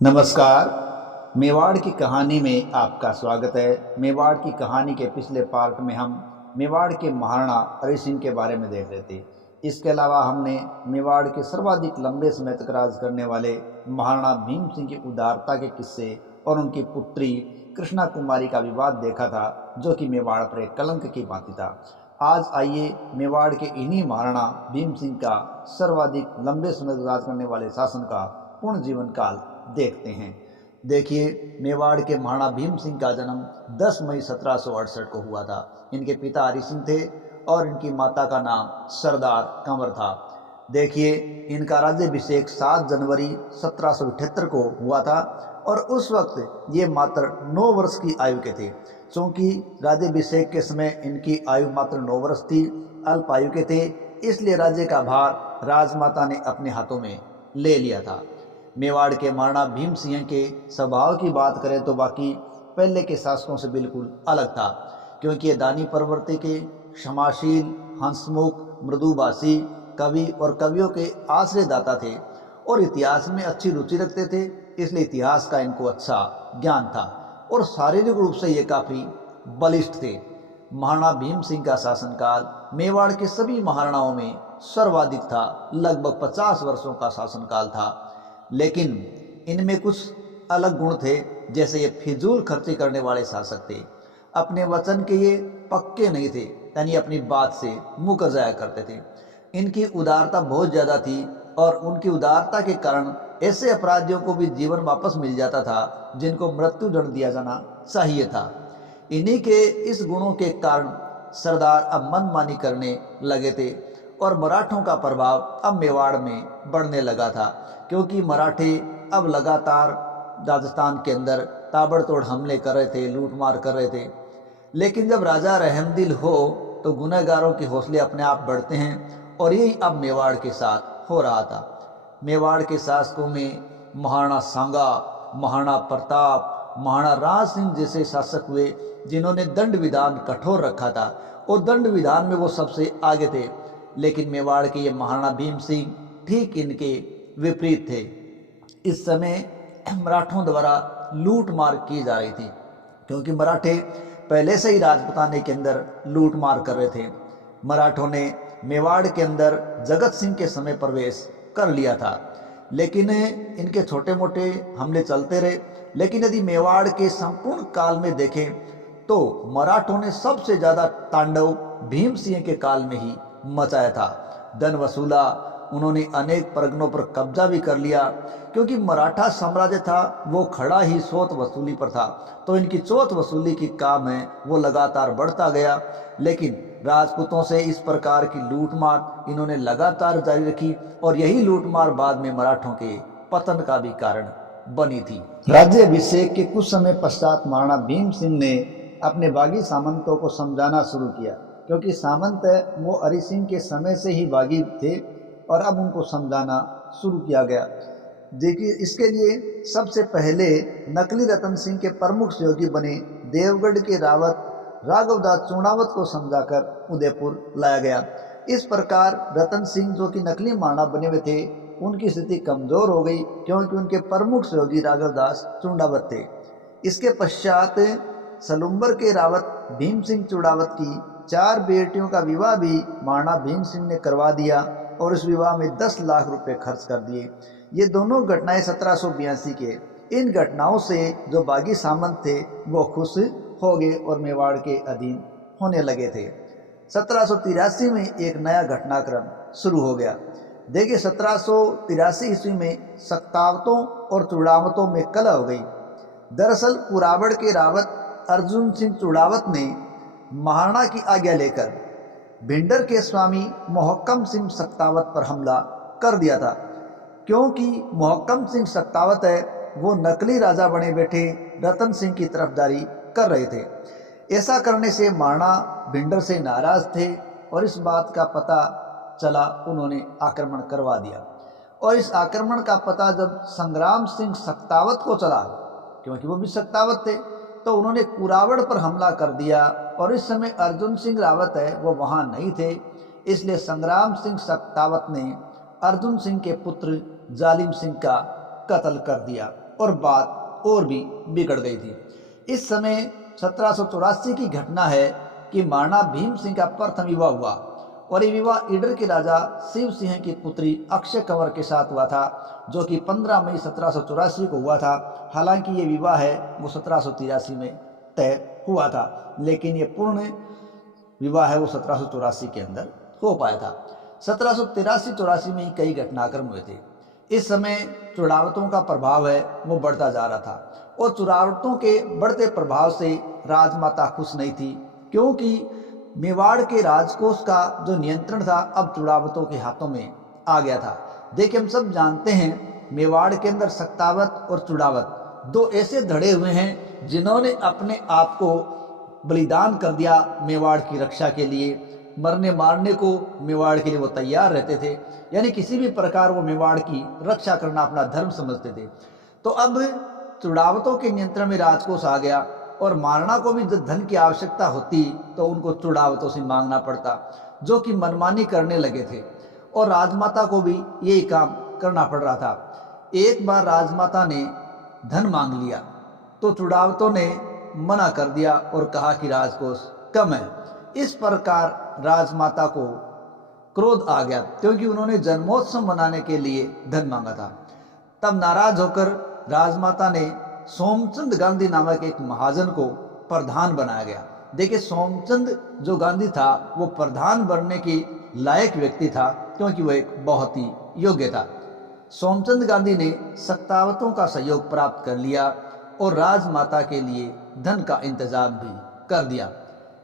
नमस्कार। मेवाड़ की कहानी में आपका स्वागत है। मेवाड़ की कहानी के पिछले पार्ट में हम मेवाड़ के महाराणा हरि सिंह के बारे में देख रहे थे। इसके अलावा हमने मेवाड़ के सर्वाधिक लंबे समय तक राज करने वाले महाराणा भीम सिंह की उदारता के किस्से और उनकी पुत्री कृष्णा कुमारी का विवाद देखा था, जो कि मेवाड़ पर एक कलंक की भांति था। आज आइए मेवाड़ के इन्हीं महाराणा भीम सिंह का सर्वाधिक लंबे समय तक राज करने वाले शासन का पूर्ण जीवन काल देखते हैं। देखिए, मेवाड़ के महाराणा भीम सिंह का जन्म 10 मई 1768 को हुआ था। इनके पिता हरि सिंह थे और इनकी माता का नाम सरदार कंवर था। देखिए, इनका राज्याभिषेक 7 जनवरी 1778 को हुआ था और उस वक्त ये मात्र 9 वर्ष की आयु के थे। चूँकि राज्याभिषेक के समय इनकी आयु मात्र 9 वर्ष थी, अल्प आयु के थे, इसलिए राज्य का भार राजमाता ने अपने हाथों में ले लिया था। मेवाड़ के महाराणा भीम सिंह के स्वभाव की बात करें तो बाकी पहले के शासकों से बिल्कुल अलग था, क्योंकि ये दानी प्रवृत्ति के, क्षमाशील, हंसमुख, मृदुभाषी कवि और कवियों के आश्रयदाता थे और इतिहास में अच्छी रुचि रखते थे। इसलिए इतिहास का इनको अच्छा ज्ञान था और शारीरिक रूप से ये काफ़ी बलिष्ठ थे। महाराणा भीम सिंह का शासनकाल मेवाड़ के सभी महाराणाओं में सर्वाधिक था, लगभग 50 वर्षों का शासनकाल था। लेकिन इनमें कुछ अलग गुण थे, जैसे ये फिजूल खर्ची करने वाले शासक थे। अपने वचन के ये पक्के नहीं थे, यानी अपनी बात से मुकर जाया करते थे। इनकी उदारता बहुत ज़्यादा थी और उनकी उदारता के कारण ऐसे अपराधियों को भी जीवन वापस मिल जाता था जिनको मृत्यु दंड दिया जाना चाहिए था। इन्हीं के इस गुणों के कारण सरदार अब मनमानी करने लगे थे और मराठों का प्रभाव अब मेवाड़ में बढ़ने लगा था, क्योंकि मराठे अब लगातार राजस्थान के अंदर ताबड़तोड़ हमले कर रहे थे, लूटमार कर रहे थे। लेकिन जब राजा रहमदिल हो तो गुनहगारों के हौसले अपने आप बढ़ते हैं और यही अब मेवाड़ के साथ हो रहा था। मेवाड़ के शासकों में महाराणा सांगा, महाराणा प्रताप, महाराणा राज सिंह जैसे शासक हुए, जिन्होंने दंड विधान कठोर रखा था और दंड विधान में वो सबसे आगे थे। लेकिन मेवाड़ के ये महाराणा भीम सिंह ठीक इनके विपरीत थे। इस समय मराठों द्वारा लूट मार की जा रही थी, क्योंकि मराठे पहले से ही राजपुताने के अंदर लूट मार कर रहे थे। मराठों ने मेवाड़ के अंदर जगत सिंह के समय प्रवेश कर लिया था, लेकिन इनके छोटे मोटे हमले चलते रहे। लेकिन यदि मेवाड़ के संपूर्ण काल में देखें तो मराठों ने सबसे ज़्यादा तांडव भीम सिंह के काल में ही मचाया था। धन वसूला, उन्होंने अनेक परगनों पर कब्जा भी कर लिया, क्योंकि मराठा साम्राज्य था वो खड़ा ही चौथ वसूली पर था। तो इनकी चौथ वसूली की काम है वो लगातार बढ़ता गया। लेकिन राजपूतों से इस प्रकार की लूटमार इन्होंने लगातार जारी रखी और यही लूटमार बाद में मराठों के पतन का भी कारण बनी थी। राज्याभिषेक के कुछ समय पश्चात महाराणा भीम सिंह ने अपने बागी सामंतों को समझाना शुरू किया, क्योंकि सामंत वो हरि सिंह के समय से ही बागी थे और अब उनको समझाना शुरू किया गया। देखिए, इसके लिए सबसे पहले नकली रतन सिंह के प्रमुख सहयोगी बने देवगढ़ के रावत राघवदास चूड़ावत को समझाकर उदयपुर लाया गया। इस प्रकार रतन सिंह, जो कि नकली महाराणा बने हुए थे, उनकी स्थिति कमजोर हो गई, क्योंकि उनके प्रमुख सहयोगी राघवदास चूड़ावत थे। इसके पश्चात सलुम्बर के रावत भीम सिंह चूड़ावत की 4 बेटियों का विवाह भी महाराणा भीम सिंह ने करवा दिया और इस विवाह में 10 लाख रुपए खर्च कर दिए। ये दोनों घटनाएं 1782 के। इन घटनाओं से जो बागी सामंत थे वो खुश हो गए और मेवाड़ के अधीन होने लगे थे। 1783 में एक नया घटनाक्रम शुरू हो गया। देखिए, 1783 ईस्वी में सक्तावतों और चूड़ावतों में कलह हो गई। दरअसल कुरावड़ के रावत अर्जुन सिंह चूड़ावत ने महाराणा की आज्ञा लेकर भिंडर के स्वामी मोहक्कम सिंह सक्तावत पर हमला कर दिया था, क्योंकि मोहक्कम सिंह सक्तावत है वो नकली राजा बने बैठे रतन सिंह की तरफदारी कर रहे थे। ऐसा करने से महाराणा भिंडर से नाराज थे और इस बात का पता चला, उन्होंने आक्रमण करवा दिया। और इस आक्रमण का पता जब संग्राम सिंह सक्तावत को चला, क्योंकि वो भी सक्तावत थे, तो उन्होंने कुरावड़ पर हमला कर दिया। और इस समय अर्जुन सिंह रावत है वो वहाँ नहीं थे, इसलिए संग्राम सिंह सक्तावत ने अर्जुन सिंह के पुत्र जालिम सिंह का कत्ल कर दिया। और बात और भी बिगड़ गई थी। इस समय 1784 की घटना है कि महाराणा भीम सिंह का प्रथम विवाह हुआ और ये विवाह ईडर के राजा शिव सिंह की पुत्री अक्षय कंवर के साथ हुआ था, जो कि 15 मई 1784 को हुआ था। हालांकि ये विवाह है वो 1783 में तय हुआ था, लेकिन ये पूर्ण विवाह है वो 1784 के अंदर हो पाया था। 1783-84 में ही कई घटनाक्रम हुए थे। इस समय चुड़ावतों का प्रभाव है वो बढ़ता जा रहा था और चुड़ावतों के बढ़ते प्रभाव से राजमाता खुश नहीं थी, क्योंकि मेवाड़ के राजकोष का जो नियंत्रण था अब चुड़ावतों के हाथों में आ गया था। देखिए, हम सब जानते हैं मेवाड़ के अंदर सक्तावत और चुड़ावत दो ऐसे धड़े हुए हैं जिन्होंने अपने आप को बलिदान कर दिया मेवाड़ की रक्षा के लिए। मरने मारने को मेवाड़ के लिए वो तैयार रहते थे, यानी किसी भी प्रकार वो मेवाड़ की रक्षा करना अपना धर्म समझते थे। तो अब चुड़ावतों के नियंत्रण में राजकोष आ गया और महाराणा को भी जब धन की आवश्यकता होती तो उनको चुड़ावतों से मांगना पड़ता, जो कि मनमानी करने लगे थे और राजमाता को भी यही काम करना पड़ रहा था। एक बार राजमाता ने धन मांग लिया तो चुड़ावतों ने मना कर दिया और कहा कि राजकोष कम है। इस प्रकार राजमाता को क्रोध आ गया, क्योंकि उन्होंने जन्मोत्सव मनाने के लिए धन मांगा था। तब नाराज होकर राजमाता ने सोमचंद गांधी नामक एक महाजन को प्रधान बनाया गया। देखिए, सोमचंद जो गांधी था वो प्रधान बनने की लायक व्यक्ति था, क्योंकि वह एक बहुत ही योग्य था। सोमचंद गांधी ने सक्तावतों का सहयोग प्राप्त कर लिया और राजमाता के लिए धन का इंतजाम भी कर दिया।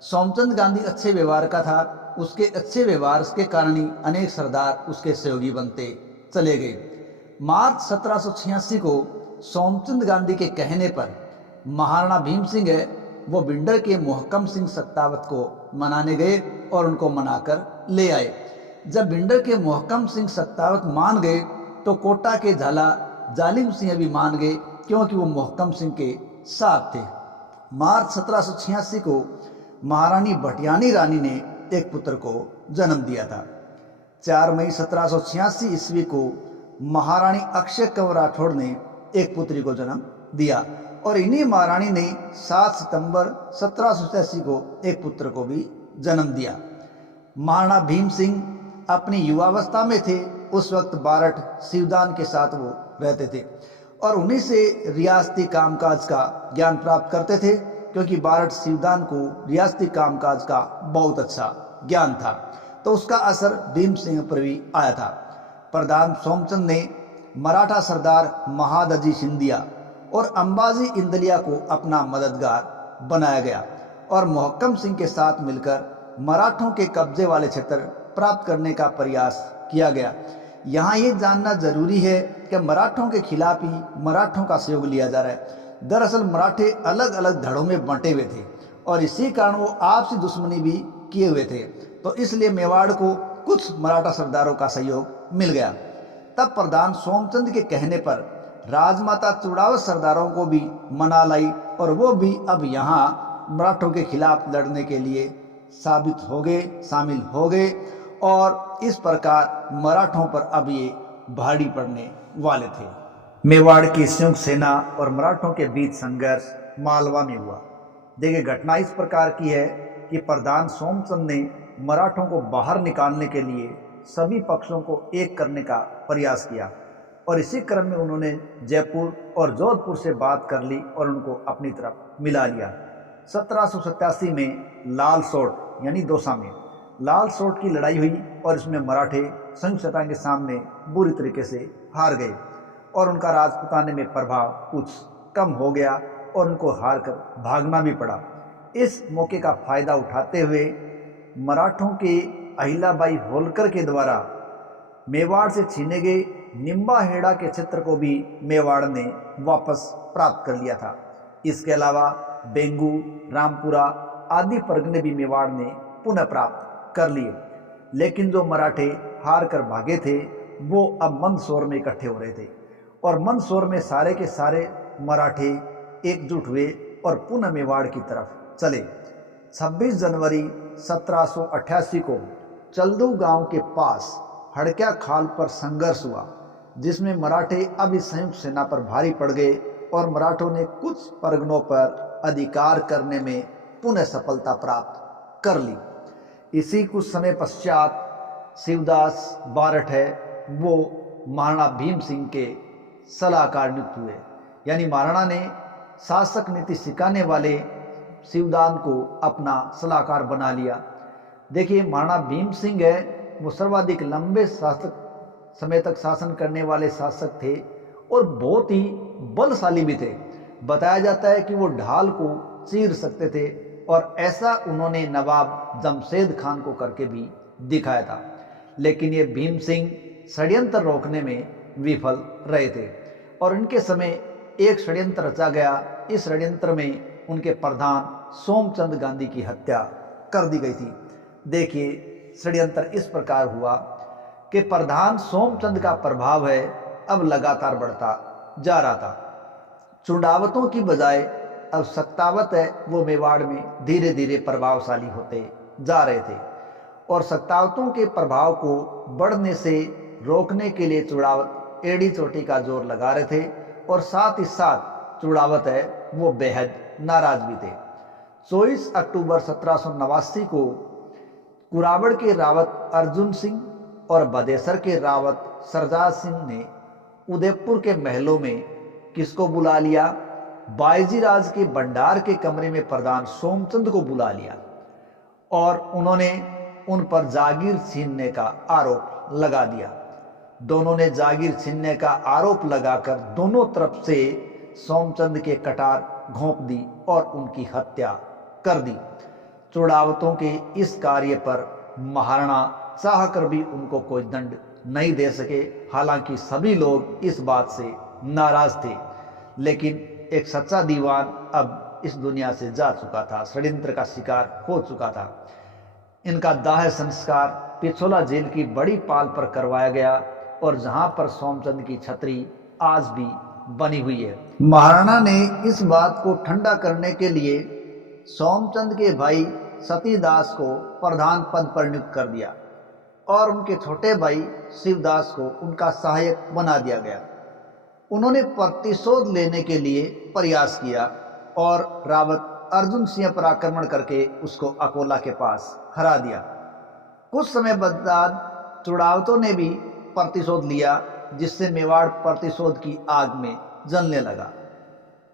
सोमचंद गांधी अच्छे व्यवहार का था, उसके अच्छे व्यवहार के कारण ही अनेक सरदार उसके सहयोगी बनते चले गए। मार्च 1786 को सोमचंद गांधी के कहने पर महाराणा भीम सिंह है वो भिंडर के मोहकम सिंह सक्तावत को मनाने गए और उनको मनाकर ले आए। जब भिंडर के मोहकम सिंह सक्तावत मान गए तो कोटा के झाला जालिम सिंह भी मान गए, क्योंकि वो मोहकम सिंह के साथ थे। मार्च 1786 को महारानी भटियानी रानी ने एक पुत्र को जन्म दिया था। 4 मई 1786 ईस्वी को महारानी अक्षय कंवर राठौड़ ने एक पुत्री को जन्म दिया और इन्हीं महारानी ने 7 सितंबर 1787 को एक पुत्र को भी जन्म दिया। महाराणा भीम सिंह अपनी युवावस्था में थे, उस वक्त बारठ सिवदान के साथ वो रहते थे और उन्हीं से रियासती कामकाज का ज्ञान प्राप्त करते थे, क्योंकि बारठ सिवदान को रियासती कामकाज का बहुत अच्छा ज्ञान था। तो उसका असर भीम सिंह पर भी आया था। प्रधान सोमचंद ने मराठा सरदार महादजी सिंधिया और अंबाजी इंदलिया को अपना मददगार बनाया गया और मोहकम सिंह के साथ मिलकर मराठों के कब्जे वाले क्षेत्र प्राप्त करने का प्रयास किया गया। यहाँ ये जानना जरूरी है कि मराठों के खिलाफ ही मराठों का सहयोग लिया जा रहा है। दरअसल मराठे अलग अलग धड़ों में बंटे हुए थे और इसी कारण वो आपसी दुश्मनी भी किए हुए थे, तो इसलिए मेवाड़ को कुछ मराठा सरदारों का सहयोग मिल गया। तब प्रधान सोमचंद के कहने पर राजमाता चुड़ावत सरदारों को भी मना लाई और वो भी अब यहाँ मराठों के खिलाफ लड़ने के लिए शामिल हो गए और इस प्रकार मराठों पर अब ये भारी पड़ने वाले थे। मेवाड़ की संयुक्त सेना और मराठों के बीच संघर्ष मालवा में हुआ। देखिए, घटना इस प्रकार की है कि प्रधान सोमचंद ने मराठों को बाहर निकालने के लिए सभी पक्षों को एक करने का प्रयास किया और इसी क्रम में उन्होंने जयपुर और जोधपुर से बात कर ली और उनको अपनी तरफ मिला लिया। 1787 में लाल सोट यानी दौसा में लाल सोट की लड़ाई हुई और इसमें मराठे संयुक्त सेना के सामने बुरी तरीके से हार गए और उनका राजपुताने में प्रभाव कुछ कम हो गया और उनको हार कर भागना भी पड़ा। इस मौके का फायदा उठाते हुए मराठों के अहिल्याबाई होलकर के द्वारा मेवाड़ से छीने गए निम्बाहेड़ा के क्षेत्र को भी मेवाड़ ने वापस प्राप्त कर लिया था। इसके अलावा बेंगू, रामपुरा आदि परगने भी मेवाड़ ने पुनः प्राप्त कर लिए, लेकिन जो मराठे हार कर भागे थे वो अब मंदसौर में इकट्ठे हो रहे थे और मंदसौर में सारे के सारे मराठे एकजुट हुए और पुनः मेवाड़ की तरफ चले। 26 जनवरी 1788 को चल्दू गांव के पास हड़क्या खाल पर संघर्ष हुआ। जिसमें मराठे अब इस संयुक्त सेना पर भारी पड़ गए और मराठों ने कुछ परगनों पर अधिकार करने में पुनः सफलता प्राप्त कर ली। इसी कुछ समय पश्चात शिवदास बारठ है वो महाराणा भीम सिंह के सलाहकार नियुक्त हुए। यानी महाराणा ने शासक नीति सिखाने वाले शिवदान को अपना सलाहकार बना लिया। देखिए, महाराणा भीम सिंह है वो सर्वाधिक लंबे शासक समय तक शासन करने वाले शासक थे और बहुत ही बलशाली भी थे। बताया जाता है कि वो ढाल को चीर सकते थे और ऐसा उन्होंने नवाब जमशेद खान को करके भी दिखाया था। लेकिन ये भीम सिंह षड्यंत्र रोकने में विफल रहे थे और इनके समय एक षड्यंत्र रचा गया। इस षड्यंत्र में उनके प्रधान सोमचंद गांधी की हत्या कर दी गई थी। देखिए, षड्यंत्र इस प्रकार हुआ कि प्रधान सोमचंद का प्रभाव है अब लगातार बढ़ता जा रहा था। चुंडावतों की बजाय अब सत्तावत है वो मेवाड़ में धीरे धीरे प्रभावशाली होते जा रहे थे और सत्तावतों के प्रभाव को बढ़ने से रोकने के लिए चुड़ावत एड़ी चोटी का जोर लगा रहे थे और साथ ही साथ चुड़ावत है वो बेहद नाराज भी थे। 24 अक्टूबर 1789 को कुराबड़ के रावत अर्जुन सिंह और बदेसर के रावत सरदार सिंह ने उदयपुर के महलों में किसको बुला लिया? बाईजी राज के भंडार के कमरे में प्रधान सोमचंद को बुला लिया और उन्होंने उन पर जागीर छीनने का आरोप लगा दिया। दोनों ने जागीर छीनने का आरोप लगाकर दोनों तरफ से सोमचंद के कटार घोंप दी और उनकी हत्या कर दी। चुड़ावतों के इस कार्य पर महाराणा चाहकर भी उनको कोई दंड नहीं दे सके। हालांकि सभी लोग इस बात से नाराज थे, लेकिन एक सच्चा दीवान अब इस दुनिया से जा चुका था, षड्यंत्र का शिकार हो चुका था। इनका दाह संस्कार पिछोला जेल की बड़ी पाल पर करवाया गया और जहां पर सोमचंद की छतरी आज भी बनी हुई है। महाराणा ने इस बात को ठंडा करने के लिए सोमचंद के भाई सतीदास को प्रधान पद पर नियुक्त कर दिया और उनके छोटे भाई शिवदास को उनका सहायक बना दिया गया। उन्होंने प्रतिशोध लेने के लिए प्रयास किया और रावत अर्जुन सिंह पर आक्रमण करके उसको अकोला के पास हरा दिया। कुछ समय बाद चुड़ावतों ने भी प्रतिशोध लिया, जिससे मेवाड़ प्रतिशोध की आग में जलने लगा,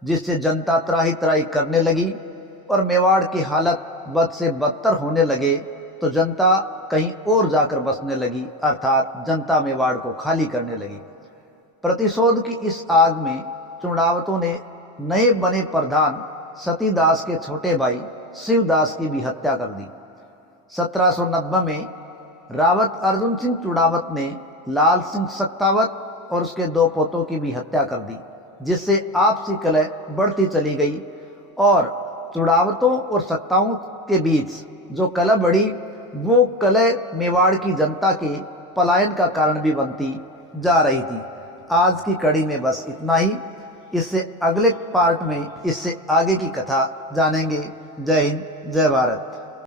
जिससे जनता त्राही त्राही करने लगी और मेवाड़ की हालत बद से बदतर होने लगे तो जनता कहीं और जाकर बसने लगी, अर्थात जनता मेवाड़ को खाली करने लगी। प्रतिशोध की इस आग में चुड़ावतों ने नए बने प्रधान सतीदास के छोटे भाई शिवदास की भी हत्या कर दी। 1790 में रावत अर्जुन सिंह चुड़ावत ने लाल सिंह सत्तावत और उसके दो पोतों की भी हत्या कर दी, जिससे आपसी कलह बढ़ती चली गई और चुड़ावतों और सत्ताओं के बीच जो कलह बढ़ी वो कलह मेवाड़ की जनता के पलायन का कारण भी बनती जा रही थी। आज की कड़ी में बस इतना ही। इससे अगले पार्ट में इससे आगे की कथा जानेंगे। जय हिंद, जय भारत।